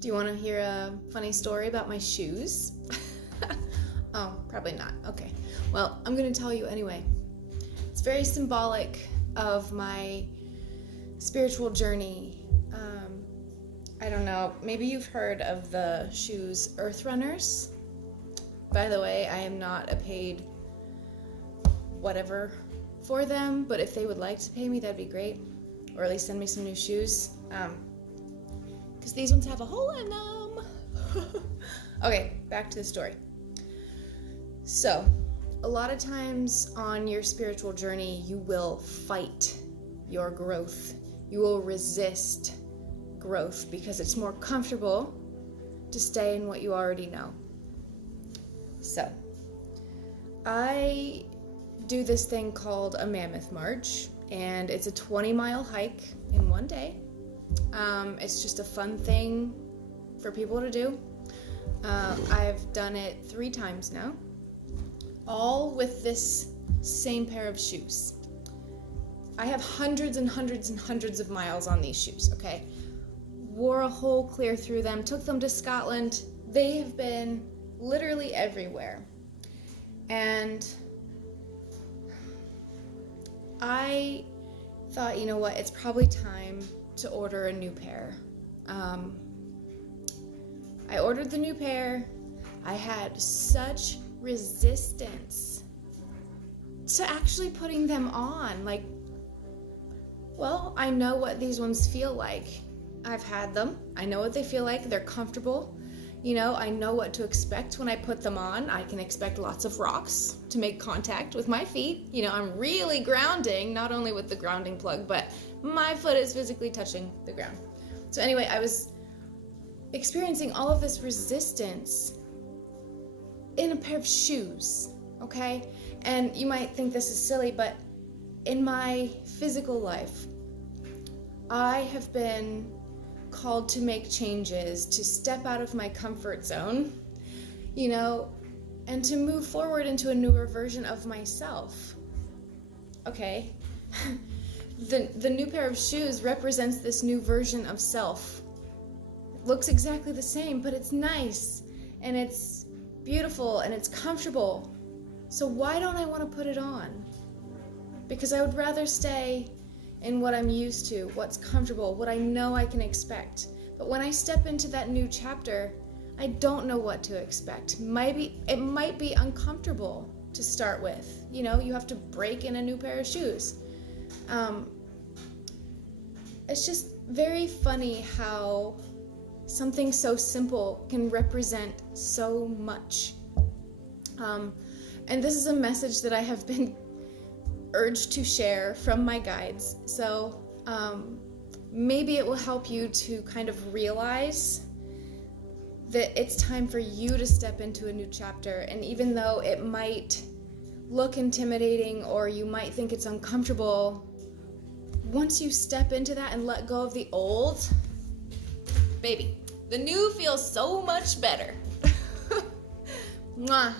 Do you want to hear a funny story about my shoes? Oh, probably not. Okay. Well, I'm going to tell you anyway. It's very symbolic of my spiritual journey. I don't know, maybe you've heard of the shoes Earth Runners. By the way, I am not a paid whatever for them, but if they would like to pay me, that'd be great. Or at least send me some new shoes. Because these ones have a hole in them. Okay, back to the story. So, a lot of times on your spiritual journey, you will fight your growth. You will resist growth because it's more comfortable to stay in what you already know. So, I do this thing called a Mammoth March, and it's a 20-mile hike in one day. It's just a fun thing for people to do. I've done it 3 times now, all with this same pair of shoes. I have hundreds and hundreds and hundreds of miles on these shoes, okay? Wore a hole clear through them, took them to Scotland. They have been literally everywhere. And I thought, you know what, it's probably time to order a new pair. I ordered the new pair. I had such resistance to actually putting them on. Like, well, I know what these ones feel like. I've had them. I know what they feel like. They're comfortable. You know, I know what to expect when I put them on. I can expect lots of rocks to make contact with my feet. You know, I'm really grounding, not only with the grounding plug, but my foot is physically touching the ground. So anyway, I was experiencing all of this resistance in a pair of shoes, okay? And you might think this is silly, but in my physical life, I have been called to make changes, to step out of my comfort zone, you know, and to move forward into a newer version of myself. Okay, the new pair of shoes represents this new version of self. It looks exactly the same, but it's nice, and it's beautiful, and it's comfortable. So why don't I want to put it on? Because I would rather stay in what I'm used to, what's comfortable, what I know I can expect. But when I step into that new chapter, I don't know what to expect. It might be uncomfortable to start with. You know, you have to break in a new pair of shoes. It's just very funny how something so simple can represent so much. And this is a message that I have been urged to share from my guides. So maybe it will help you to kind of realize that it's time for you to step into a new chapter. And even though it might look intimidating or you might think it's uncomfortable, once you step into that and let go of the old, baby, the new feels so much better. Mwah.